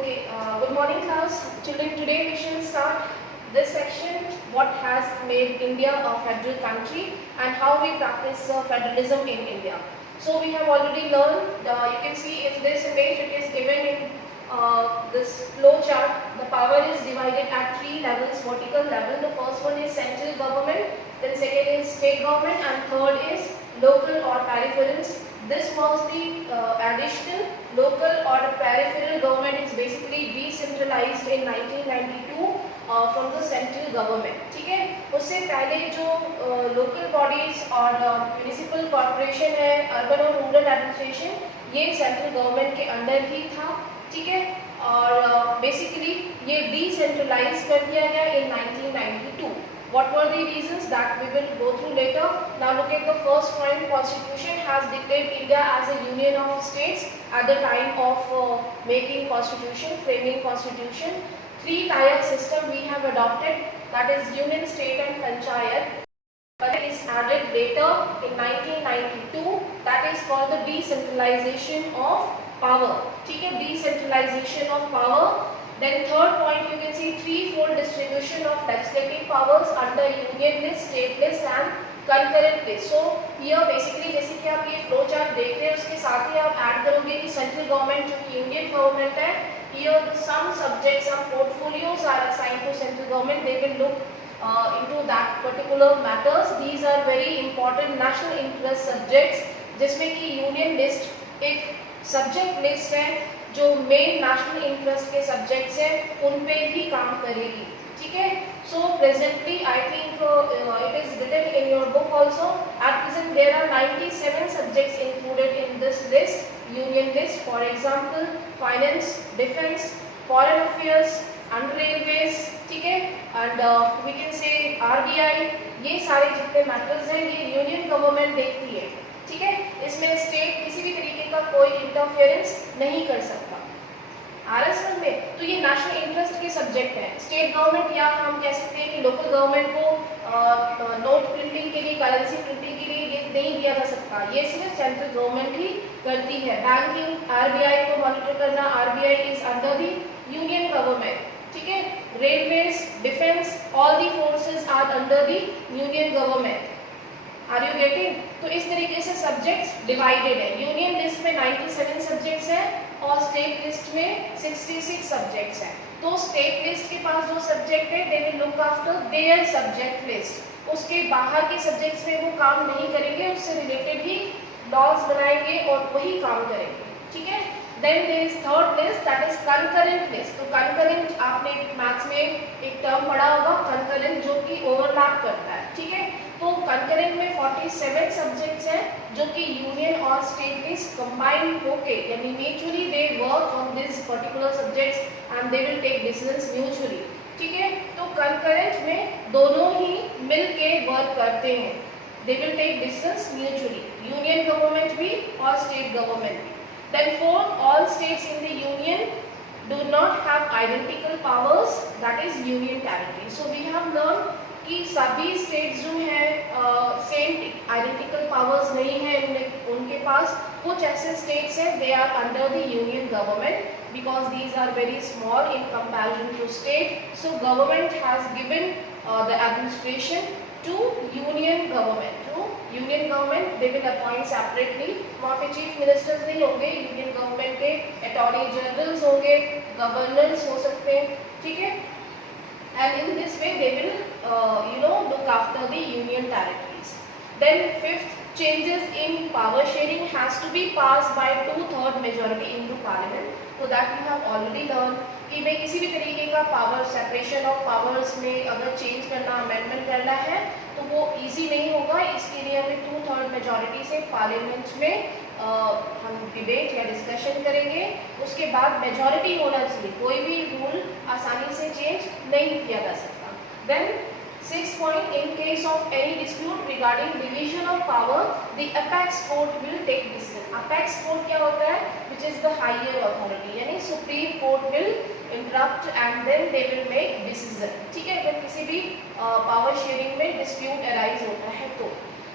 Okay, good morning class. Children, today we shall start this section, what has made India a federal country and how we practice federalism in India. So we have already learned, you can see if this image it is given in this flow chart, the power is divided at three levels, vertical level. The first one is central government, then second is state government and third is local or peripherals. This was the additional local or peripheral government is basically decentralized in 1992 from the central government. ठीक है, उससे पहले जो local bodies और municipal corporation है, urban और rural administration, ये central government के अंडर ही था. ठीक है, और basically ये decentralized कर दिया गया in 1992. What were the reasons that we will go through later? Now look at the first point. Constitution has declared India as a union of states at the time of making constitution, framing constitution. Three-tier system we have adopted, that is union, state and panchayat. But it is added later in 1992. That is called the decentralization of power. ठीक है, decentralization of power. Then third point, you can see threefold distribution of legislative powers under union list, state list and concurrent list. So here basically जैसे कि आप ये flow chart देख रहे हैं उसके साथ ही आप ऐड करोगे कि central government जो कि union government है, here some subjects, some portfolios are assigned to central government. They will look into that particular matters. These are very important national interest subjects जिसमें कि union list एक subject list है जो main national interest के subjects हैं उन पे ही काम करेगी. ठीक है, so presently I think it is written in your book also. At present there are 97 subjects included in this list, union list. For example finance, defence, foreign affairs and railways. ठीक है, and we can say RBI. ये सारे जितने matters हैं ये union government देखती है. ठीक है, इसमें स्टेट किसी भी तरीके का कोई इंटरफेरेंस नहीं कर सकता. आरएसएल में तो ये नेशनल इंटरेस्ट के सब्जेक्ट हैं. स्टेट गवर्नमेंट या हम कह सकते हैं कि लोकल गवर्नमेंट को नोट प्रिंटिंग के लिए, करेंसी प्रिंटिंग के लिए ये नहीं दिया जा सकता. ये सिर्फ सेंट्रल गवर्नमेंट ही करती है. बैंकिंग, आरबीआई को मॉनिटर करना, RBI is under the union government. ठीक है, railways, defence, all the forces are under the union government. Are you getting? तो इस तरीके से सब्जेक्ट्स डिवाइडेड है. यूनियन लिस्ट में 97 सब्जेक्ट्स हैं और स्टेट लिस्ट में 66 सब्जेक्ट्स हैं. तो स्टेट लिस्ट के पास जो सब्जेक्ट है they will look after their subject list. उसके बाहर के सब्जेक्ट्स में वो काम नहीं करेंगे, उससे रिलेटेड ही लॉज बनाएंगे और वही काम करेंगे. ठीक है, then there is third list, that is concurrent list. तो कंकरेंट आपने मैथ्स में एक टर्म पढ़ा होगा कंकरेंट, जो कि ओवरलैप करता है. ठीक है, तो कंकरेंट में 47 सब्जेक्ट्स हैं जो कि यूनियन और स्टेट लिस्ट कंबाइंड होके यानी mutually they work on this particular subjects and they will take decisions mutually. ठीक है, तो कंकरेंट में दोनों ही मिल के वर्क करते हैं. They will take decisions mutually, union government भी और स्टेट गवर्नमेंट भी. Then fourth, all states in the union do not have identical powers, that is union territory. So we have learned कि सभी स्टेट्स जो हैं same identical powers नहीं है उनके पास. कुछ ऐसे स्टेट्स हैं they are under the union government because these are very small in comparison to state. So government has given the administration to union government. Union government they will appoint separately. वहाँ पे chief ministers नहीं होंगे, union government के attorney generals होंगे, governors हो सकते हैं. ठीक है, and in this way they will look after the union territories. Then fifth, changes in power sharing has to be passed by 2/3 majority into parliament. So that you have already learned कि भाई किसी भी तरीके का power separation of powers में अगर change करना, amendment करना है तो वो इजी नहीं होगा. इसके लिए हमें 2/3 मेजॉरिटी से पार्लियामेंट में हम डिबेट या डिस्कशन करेंगे. उसके बाद मेजॉरिटी होना चाहिए, कोई भी रूल आसानी से चेंज नहीं किया जा सकता. Then six point, in case of any dispute regarding division of power the apex court will take decision. Apex court क्या होता है? Which is the higher authority, यानी supreme court will interrupt and then they will make decision. ठीक है, अगर किसी भी power sharing में डिस्प्यूट अराइज होता है तो.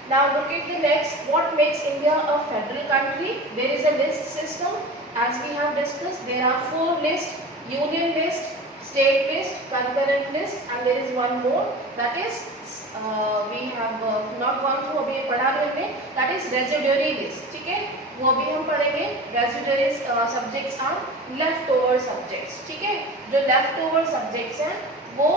Now look at the next, what makes India a federal country? There is a list system. As we have discussed, there are 4 lists union list, state list, concurrent list, and there is one more, that is we have not gone through, अभी पढ़ा हमने, that is residuary list. ठीक है, वो अभी हम पढ़ेंगे. Residuary subjects are leftover subjects. ठीक है, जो leftover subjects हैं वो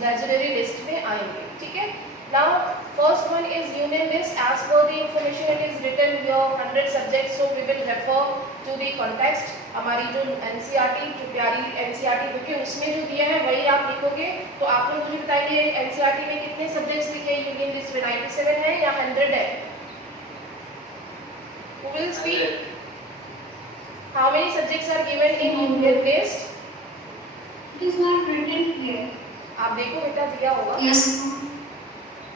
residuary list में आएंगे. ठीक है. Now first one is union list. As per the information it is written here 100 subjects, so we will refer to the context. हमारी जो NCERT जो प्यारी NCERT बुक है उसमें जो दिया है वही आप लिखोगे. तो आप लोग मुझे बताइए NCERT में कितने सब्जेक्ट्स लिखे हैं यूनियन लिस्ट में? 97 है या 100 है? Who will speak? How many subjects are given in union list? It is not written here. आप देखो बेटा दिया होगा. Yes.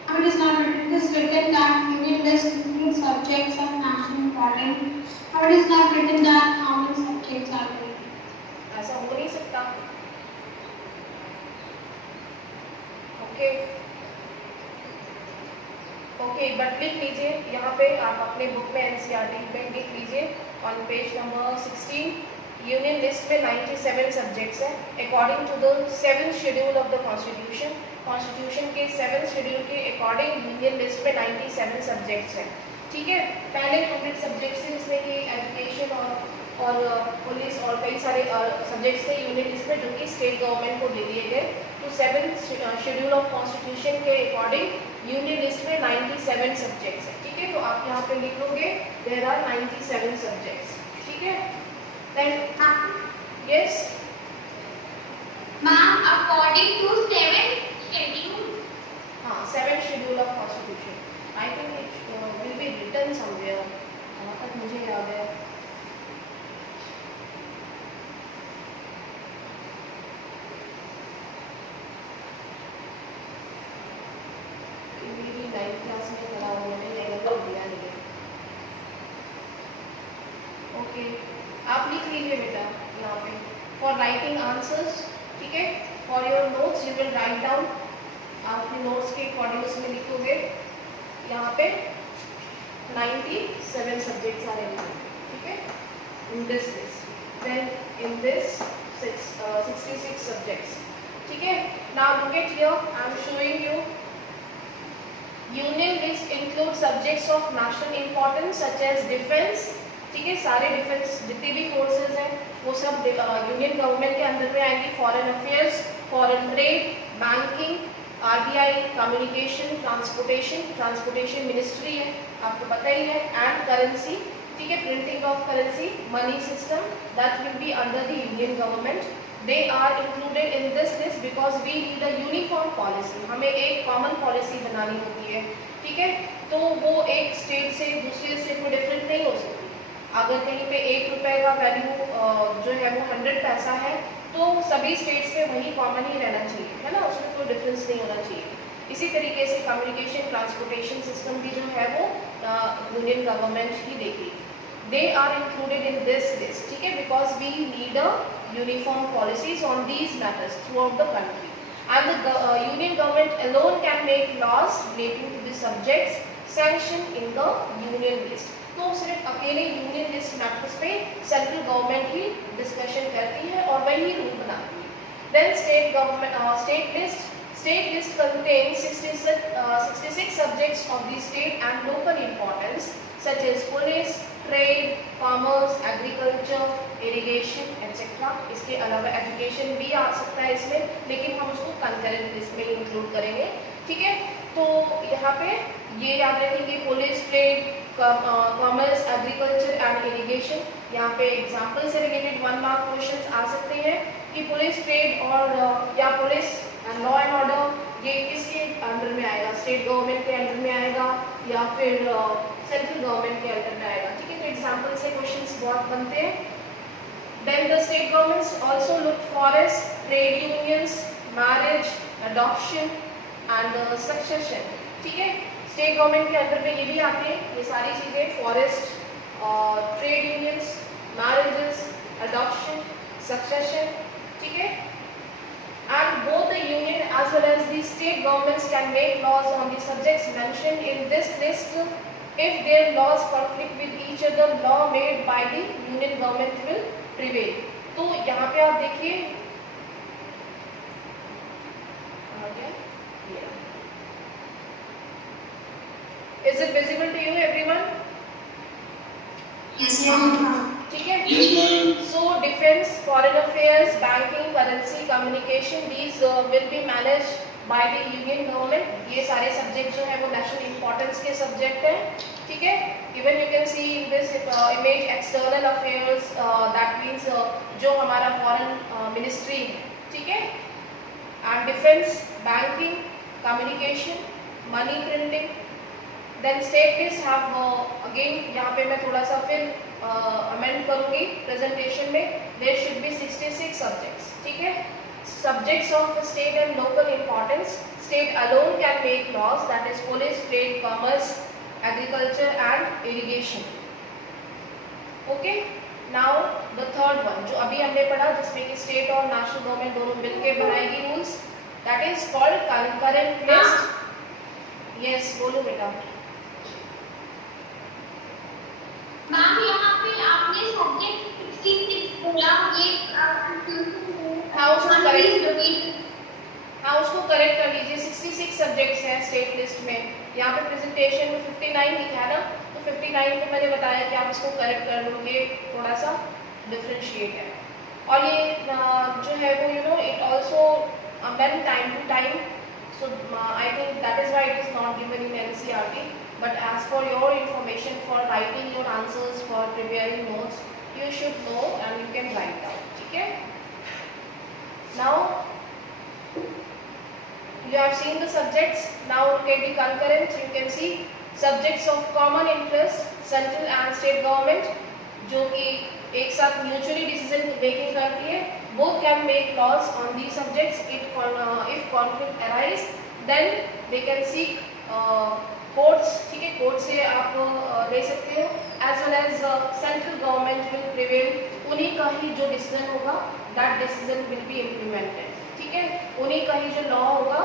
It is not written. It is written that union list includes subjects of national importance. It is not written that how many subjects are there. ऐसा हो नहीं सकता. Okay okay, but लिख लीजिए यहाँ पे, आप अपने बुक में NCERT में लिख लीजिए on page number 16. Union list में 97 सब्जेक्ट्स हैं according to the 7th schedule of the constitution. Constitution के 7th शेड्यूल के अकॉर्डिंग यूनियन लिस्ट में 97 सब्जेक्ट्स हैं. ठीक है, पहले 100 सब्जेक्ट्स थे जिसमें कि एजुकेशन और पुलिस और कई सारे सब्जेक्ट्स थे यूनियन लिस्ट में जो कि स्टेट गवर्नमेंट को दे दिए गए. तो 7th शेड्यूल ऑफ कॉन्स्टिट्यूशन के अकॉर्डिंग यूनियन लिस्ट में 97 सब्जेक्ट्स हैं. ठीक है, तो आप यहाँ पे लिख लोगे देयर आर 97 सब्जेक्ट्स. ठीक है, then yes Ma'am, according to 7th schedule. हाँ, 7th schedule of constitution. I think it will be written somewhere, जहाँ तक मुझे याद है. मेरी 9th क्लास में पढ़ा हुआ मैंने अगर दिया नहीं है. ओके, आप लिख लीजिए बेटा यहाँ पे फॉर राइटिंग आंसर्स. ठीक है, for your notes you will write down. आप अपने नोट्स के अकॉर्डिंग उसमें लिखोगे. यहाँ पे 97 सब्जेक्ट्स आर इन. ठीक है, in this list. Then in this 66 subjects. ठीक है, now look at here, I am showing you. Union list include subjects of national importance such as defence. ठीक है, सारे डिफेंस जितने भी फोर्सेस हैं वो सब यूनियन गवर्नमेंट के अंदर में आएंगी. Foreign affairs, foreign trade, banking, RBI, communication, transportation ministry है, आपको पता ही है, एंड करेंसी. ठीक है, printing of currency, money system, that will be under the union government. They are included in this list because we need a uniform policy. हमें एक common policy बनानी होती है. ठीक है, तो वो एक स्टेट से दूसरे स्टेट में डिफरेंट नहीं हो सकती. अगर कहीं पे 1 रुपये का वैल्यू जो है वो 100 पैसा है तो सभी स्टेट्स में वही कॉमन ही रहना चाहिए, है ना, उसमें कोई डिफरेंस नहीं होना चाहिए. इसी तरीके से कम्युनिकेशन ट्रांसपोर्टेशन सिस्टम भी जो है वो यूनियन गवर्नमेंट ही देगी. They are included in this list. ठीक है, because we need a uniform policies on these matters throughout the country, and the union government alone can make laws relating to the subjects sanctioned in the union list. तो सिर्फ अकेले union list matters पे central government ही discussion करती है और वही rule बनाती है. Then state list contains 66 subjects of the state and local importance such as police, trade, commerce, agriculture, irrigation, etc. इसके अलावा एजुकेशन भी आ सकता है इसमें, लेकिन हम उसको कंकरेंट लिस्ट में इंक्लूड करेंगे. ठीक है, तो यहाँ पे ये याद रखेंगे police, trade, commerce, agriculture and irrigation. यहाँ पे एग्जाम्पल से रिलेटेड 1 मार्क क्वेश्चंस आ सकते हैं कि पुलिस, ट्रेड और या पुलिस लॉ एंड ऑर्डर ये किसके अंडर में आएगा, स्टेट गवर्नमेंट के अंडर में आएगा या फिर सेंट्रल गवर्नमेंट के अंडर में आएगा. ठीक है, तो एग्जाम्पल से क्वेश्चंस बहुत बनते हैं. Then the state governments also look forest, trade unions, marriage, adoption and succession. ठीक है, स्टेट गवर्नमेंट के अंडर में ये भी आते हैं ये सारी चीज़ें, forest, trade unions, marriages, adoption, succession. ठीक है, and both the union as well as the state governments can make laws on the subjects mentioned in this list. If their laws conflict with each other, law made by the union government will prevail. तो यहाँ पे आप देखिए Is it visible to you, everyone? Yes, ma'am. ठीक है? Yes, ma'am. So defense, foreign affairs, banking, currency, communication, these will be managed by the union government. ये सारे subject जो है वो national importance के subject हैं, ठीक है? Even you can see in this image external affairs, that means जो हमारा foreign ministry, ठीक है? And defense, banking, communication, money printing. Then state list have again यहाँ पे मैं थोड़ा सा फिर amend करूँगी presentation में. There should be 66 subjects, ठीक है? Subjects of state and local importance. State alone can make laws, that is police, trade, commerce, agriculture and irrigation. Okay? Now the third one जो अभी हमने पढ़ा जिसमें कि state और national government दोनों मिलके बनाएगी rules, that is called concurrent list. Yes, बोलो बेटा. मैम यहाँ पे आपने सब्जेक्ट 66 बोला, ये हाँ उसको करेक्ट कर लीजिए. 66 सब्जेक्ट्स हैं स्टेट लिस्ट में. यहाँ पे प्रेजेंटेशन में 59 लिखा है ना, तो 59 को मैंने बताया कि आप इसको करेक्ट कर लो, ये थोड़ा सा डिफरेंशिएट है. और ये जो है वो it also amend time to time. So I think that is why it is not given in NCERT. But as for your information, for writing your answers, for preparing notes, you should know and you can write down. Okay? Now you have seen the subjects. Now look at the concurrent. You can see subjects of common interest, central and state government, जो कि एक साथ mutually decision making करती है. Both can make laws on these subjects. If conflict arise, then they can seek courts. ठीक है, court से आप ले सकते हो. As well as central government will prevail. उन्हीं का ही जो decision होगा, that decision will be implemented. ठीक है, उन्हीं का ही जो law होगा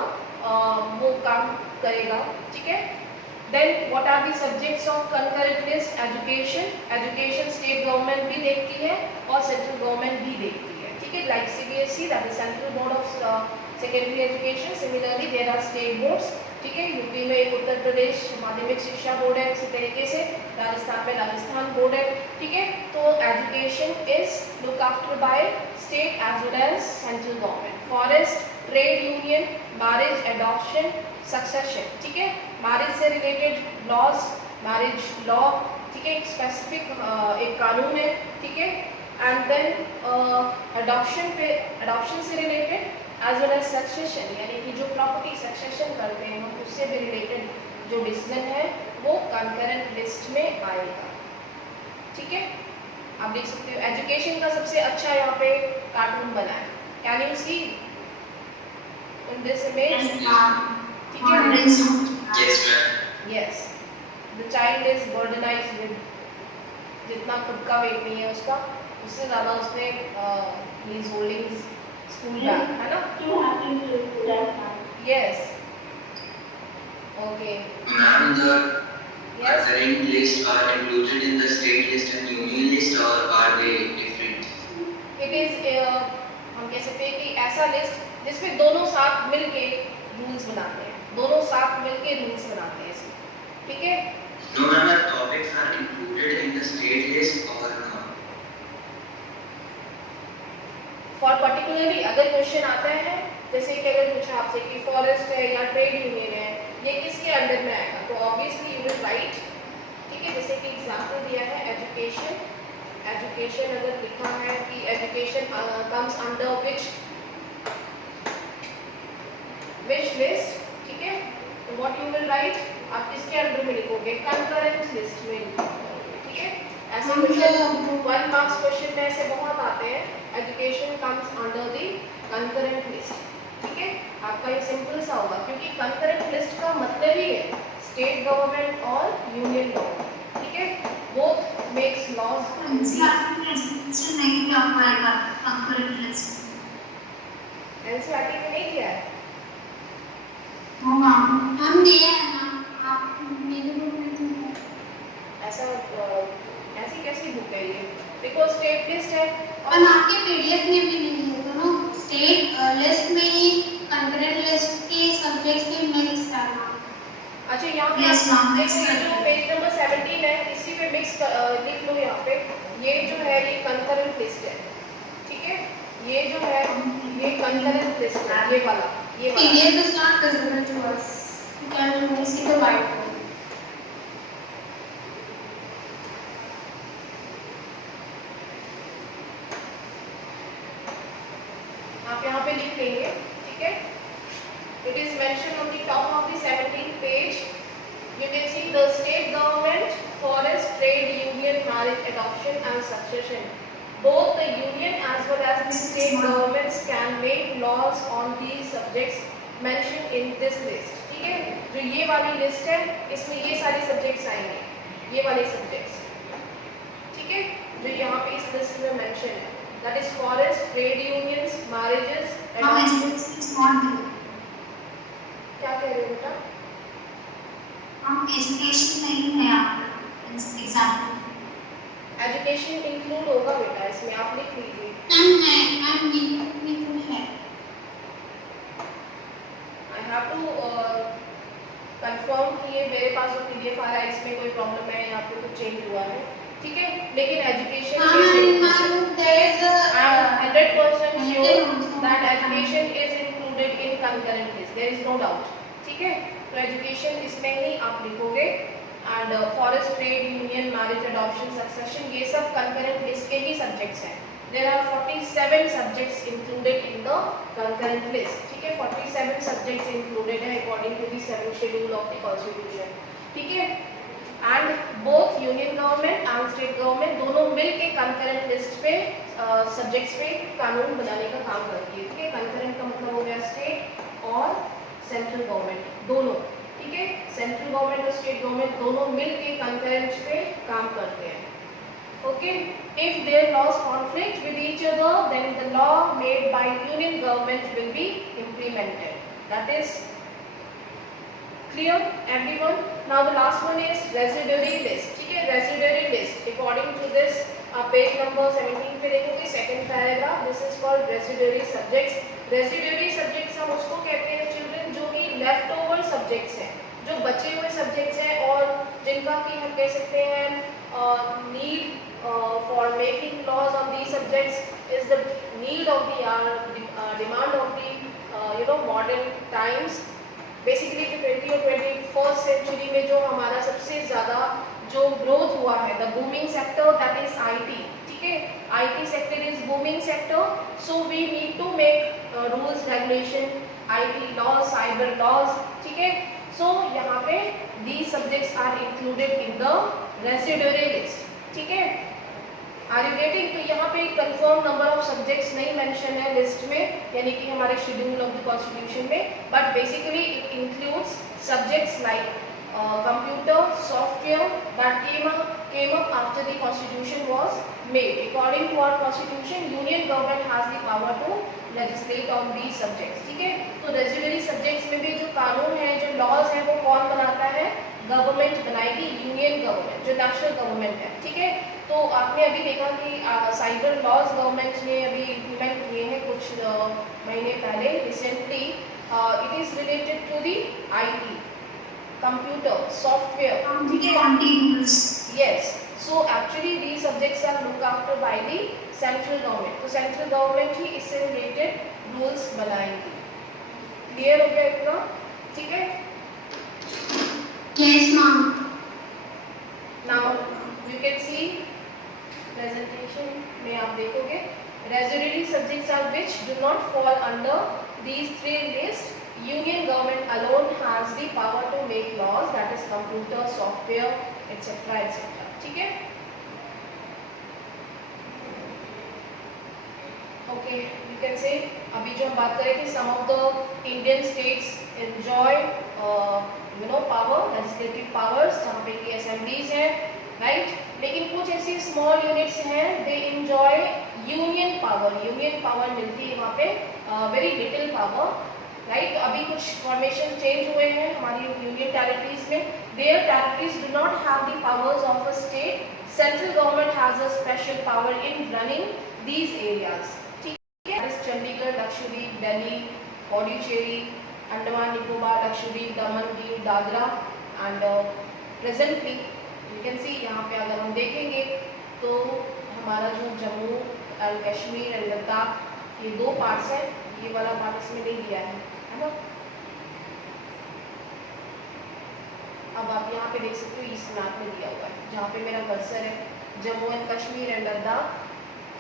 वो काम करेगा. ठीक है. Then what are the subjects of concurrent list? Education. Education state government भी देखती है और central government भी देखती है. ठीक है, like CBSE, that is Central Board of Secondary Education. Similarly, there are state boards. ठीक है, यूपी में उत्तर प्रदेश माध्यमिक शिक्षा बोर्ड है, इसी तरीके से राजस्थान में राजस्थान बोर्ड है. ठीक है, तो education is look after by state as well as central government. Forest, trade union, marriage, adoption, succession. ठीक है, मैरिज से रिलेटेड लॉज, मैरिज लॉ. ठीक है, एक स्पेसिफिक एक कानून है. ठीक है, एंड देन एडॉप्शन से related as well as succession, यानी कि जो प्रॉपर्टी सक्सेशन करते हैं हम उससे भी रिलेटेड जो डिसीजन है वो कंकरेंट लिस्ट में आएगा. ठीक है, आप देख सकते हो एजुकेशन का सबसे अच्छा यहाँ पे कार्टून बना है. Can you see in this image? ठीक है. Yes, ma'am. Yes, the child is burdenised with, जितना खुद का वेट नहीं है उसका, उससे ज़्यादा उसने he is holding school bag, है ना? Yes. Okay. Ma'am, the Yes. current list are included in the state list and union list, or are they different? It is हम कह सकते हैं कि ऐसा लिस्ट जिसमें दोनों साथ मिलके रूल्स बनाते हैं, दोनों साथ मिलके रूल्स बनाते हैं इसमें. ठीक है. No, ma'am, the topics are included in the state list or not? For particularly अगर क्वेश्चन आता है, जैसे कि अगर पूछा आपसे कि फॉरेस्ट है या ट्रेड यूनियन है, ये किसके अंडर में आएगा, तो ऑब्वियसली यू विल राइट. ठीक है, जैसे कि एग्जांपल दिया है एजुकेशन. एजुकेशन अगर लिखा है कि education comes under which list. ठीक है, तो व्हाट यू विल राइट, आप किसके अंडर में लिखोगे, कंकरेंट लिस्ट में लिखोगे. ठीक है, ऐसे क्वेश्चन 1 मार्क्स क्वेश्चन में ऐसे बहुत आते हैं. Education comes under the concurrent list. ठीक है, आपका ये सिंपल सा होगा क्योंकि कंकरेंट लिस्ट का मतलब ही है स्टेट गवर्नमेंट और यूनियन गवर्नमेंट. ठीक है, बोथ मेक्स लॉज. एनसीईआरटी में नहीं दिया है. हम दिया है मैम, आप मेरे बुक में ऐसा ऐसी कैसी बुक है ये? बिकॉज स्टेट लिस्ट है और आपके पीडीएफ में भी नहीं है, दोनों स्टेट लिस्ट में ही कंकरेंट लिस्ट के सब्जेक्ट्स के मिक्स करना। अच्छा यहाँ पे Yes, ma'am, mix देखो, ये कर जो दो। पेज नंबर 17 है इसी पे मिक्स लिख लो यहाँ पे। ये जो है ये कंकरेंट लिस्ट है, ठीक है, ये जो है ये कंकरेंट लिस्ट है, ये वाला PDF is not visible to us. You can only see the whiteboard. आप यहाँ पे लिख लेंगे, ठीक है। It is mentioned on the top of the 17th page. You can see the state government, forest, trade, union, marriage, adoption and succession. Both the union as well as the state governments can make laws on these subjects mentioned in this list. ठीक है, जो ये वाली list है इसमें ये सारे subjects आएंगे, ये वाले सब्जेक्ट्स, ठीक है, जो यहाँ पे इस लिस्ट में मेंशन है। That is forest, trade unions, marriages, adoption. It's not there. क्या कह रहे हो बेटा? एजुकेशन नहीं है आप एग्जाम्पल। एजुकेशन इंक्लूड होगा बेटा इसमें, आप लिख लीजिए। है। I have to कंफर्म कि ये मेरे पास जो पीडीएफ आ रहा है इसमें कोई प्रॉब्लम है या फिर कुछ चेंज हुआ है, ठीक है, लेकिन education I am 100% sure that education is included in concurrent list. There is no doubt. ठीक है, तो एजुकेशन इसमें ही आप लिखोगे and forest, trade, union, marriage, adoption, succession ये सब concurrent list के ही सब्जेक्ट्स हैं। There are 47 subjects included in the concurrent list. ठीक है, 47 subjects included है according to the 7th schedule of the constitution. ठीक है, and both union government and state government दोनों मिल के concurrent list पे सब्जेक्ट्स पे कानून बनाने का काम करती है। ठीक है, concurrent का मतलब हो गया स्टेट और सेंट्रल गवर्नमेंट दोनों, ठीक है, सेंट्रल गवर्नमेंट और स्टेट गवर्नमेंट दोनों मिल के concurrent पे काम करते हैं। Okay, if their laws conflict with each other, then the law made by union government will be implemented. That is clear, everyone? Now the last one is residuary list. ठीक है, residuary list. According to this, page number 17 पे देखोगे second paragraph. This is called residuary subjects. Residuary subjects हम उसको कहते हैं children जो कि left over subjects हैं, जो बचे हुए subjects हैं और जिनका कि हम कह सकते हैं need for making laws on these subjects is the need of the hour, demand of the modern times. Basically जो 20 और 21st सेंचुरी में जो हमारा सबसे ज़्यादा जो ग्रोथ हुआ है, the booming sector, that is IT. ठीक है, IT sector is booming sector, so we need to make rules, regulation, IT laws, cyber laws. ठीक है, सो यहाँ पे these subjects are included in the residuary list. ठीक है, आर यू गेटिंग? तो यहाँ पे कंफर्म नंबर ऑफ सब्जेक्ट्स नहीं मेंशन है लिस्ट में, यानी कि हमारे शेड्यूल ऑफ द कॉन्स्टिट्यूशन में, but basically it includes subjects like computer, software that came up after the constitution was made. According to our constitution, union government has the power to legislate on these subjects. ठीक है, तो residuary subjects में भी जो कानून है, जो laws है, वो कौन बनाता है? गवर्नमेंट बनाएगी, यूनियन गवर्नमेंट, जो नेशनल गवर्नमेंट है। ठीक है, तो आपने अभी देखा कि साइबर लॉज गवर्नमेंट ने अभी इम्प्लीमेंट किए हैं कुछ महीने पहले, recently. It is related to the IT, computer, software, yes, so actually these subjects are looked after by the central government. तो central government ही इससे related rules बनाएंगी। clear हो गया इतना? ठीक है, yes ma'am. now you can see presentation में आप देखोगे residuary subjects are which do not fall under these three lists. Union government alone has the power to make laws, that is computer, software, etc. etc. ठीक है? Okay, you can say अभी जो हम बात करें कि some of the Indian states enjoy power, legislative powers, जहाँ पे कि assemblies हैं, right? लेकिन कुछ ऐसी small units हैं, they enjoy union power. Union power मिलती है वहाँ पे very little power. राइट, तो अभी कुछ फॉर्मेशन चेंज हुए हैं हमारी यूनियन टेरिटरीज में। There territories do not have the powers of a state, Central government has a special power in running these areas. ठीक है? That is Chandigarh, Lakshadweep, Delhi, Puducherry, Andaman Nicobar, Lakshadweep, Daman, Diu, Dadra and presently you can see यहाँ पे अगर हम देखेंगे तो हमारा जो जम्मू एंड कश्मीर एंड लद्दाख ये दो पार्ट्स हैं, ये वाला पार्ट इसमें नहीं दिया है ना। अब आप यहाँ पे देख सकते हो इस मैप में दिया हुआ है जहाँ पे मेरा कर्सर है, जम्मू एंड कश्मीर एंड लद्दाख,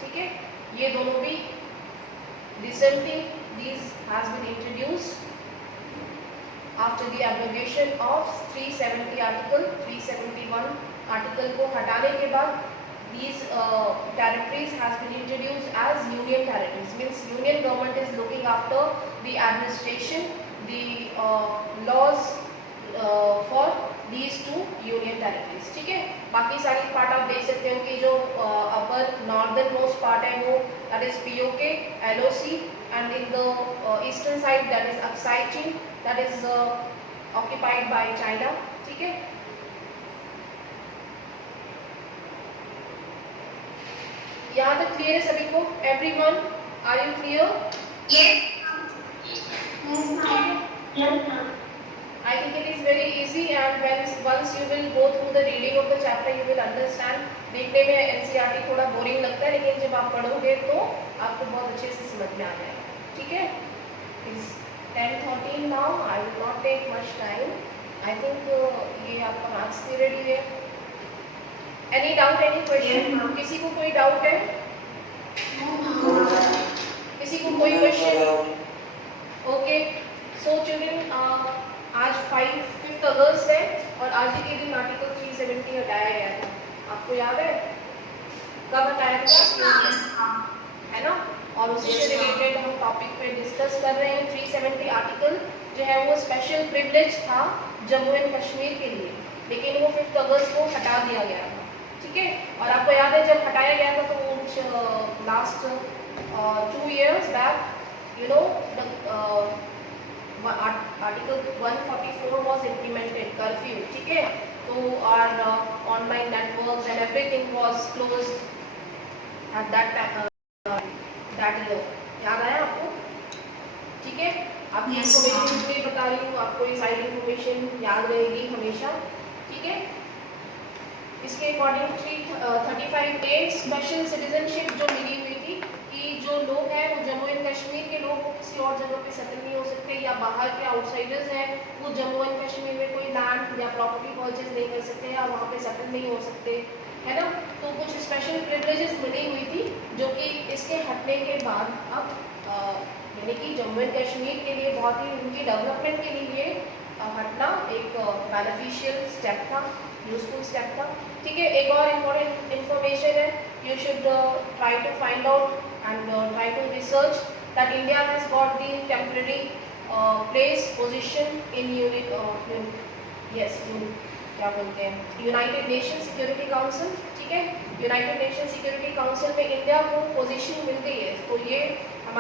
ठीक है। ये दोनों भी recently these has been introduced after the abrogation of 370 article, 371 article को हटाने के बाद these territories has been introduced as union territories, means union government is looking after the administration, the laws for these two union territories, ठीक है। बाकी सारी part आप देख सकते हो कि जो अपर नॉर्दर्न मोस्ट पार्ट है वो that is POK, LOC and in the eastern side that is Aksai Chin, that is occupied by China, ठीक है। यहाँ तक क्लियर है सभी को? Everyone, are you clear? Yes. Yes, ma'am. Yes, ma'am. Yes, ma'am. I think it is very easy and once you will go through the reading of the chapter you will understand. देखने में NCERT थोड़ा boring लगता है लेकिन जब आप पढ़ोगे तो आपको बहुत अच्छे से समझ में आ जाएगा, ठीक है। It's 10:13 now. I will not take much time. I think ये आपका मैथ्स पीरियड ही है। Any doubt, any question? किसी को कोई डाउट है? किसी को कोई क्वेश्चन? Okay. So children, आज 5 अगस्त है और आज ही के दिन आर्टिकल 370 हटाया गया था, आपको याद है कब हटाया था? है ना। और उसी से रिलेटेड हम टॉपिक पे डिस्कस कर रहे हैं। 370 आर्टिकल जो है वो स्पेशल प्रिविलेज था जम्मू एंड कश्मीर के लिए, लेकिन वो 5 अगस्त को हटा दिया गया था, ठीक है। और आपको याद है जब हटाया गया था तो last 2 years back you know Article 144 was implemented, curfew, ठीक है। तो our online networks and everything was closed at that time, that year. याद आया आपको? ठीक है। आपकी इन्फॉर्मेशन भी बता रही हूँ, आपको ये सारी इन्फॉर्मेशन याद रहेगी हमेशा, ठीक है। इसके अकॉर्डिंग 35A स्पेशल सिटीजनशिप जो मिली हुई थी कि जो लोग हैं वो जम्मू एंड कश्मीर के लोग किसी और जगह पे सेटल नहीं हो सकते, या बाहर के आउटसाइडर्स हैं वो जम्मू एंड कश्मीर में कोई लैंड या प्रॉपर्टी परचेज नहीं कर सकते या वहाँ पे सेटल नहीं हो सकते, है ना। तो कुछ स्पेशल प्रिविलेजेस मिली हुई थी जो कि इसके हटने के बाद अब यानी कि जम्मू एंड कश्मीर के लिए बहुत ही उनकी डेवलपमेंट के लिए हटना एक बेनिफिशियल स्टेप था, यूजफुल स्टेप था, ठीक है। एक और इम्पोर्टेंट इंफॉर्मेशन है, you should try to find out and try to research that India has got the temporary place position in क्या बोलते हैं यूनाइटेड नेशन सिक्योरिटी काउंसिल, ठीक है। यूनाइटेड नेशन सिक्योरिटी काउंसिल में इंडिया को पोजीशन मिल गई है, तो ये हमारे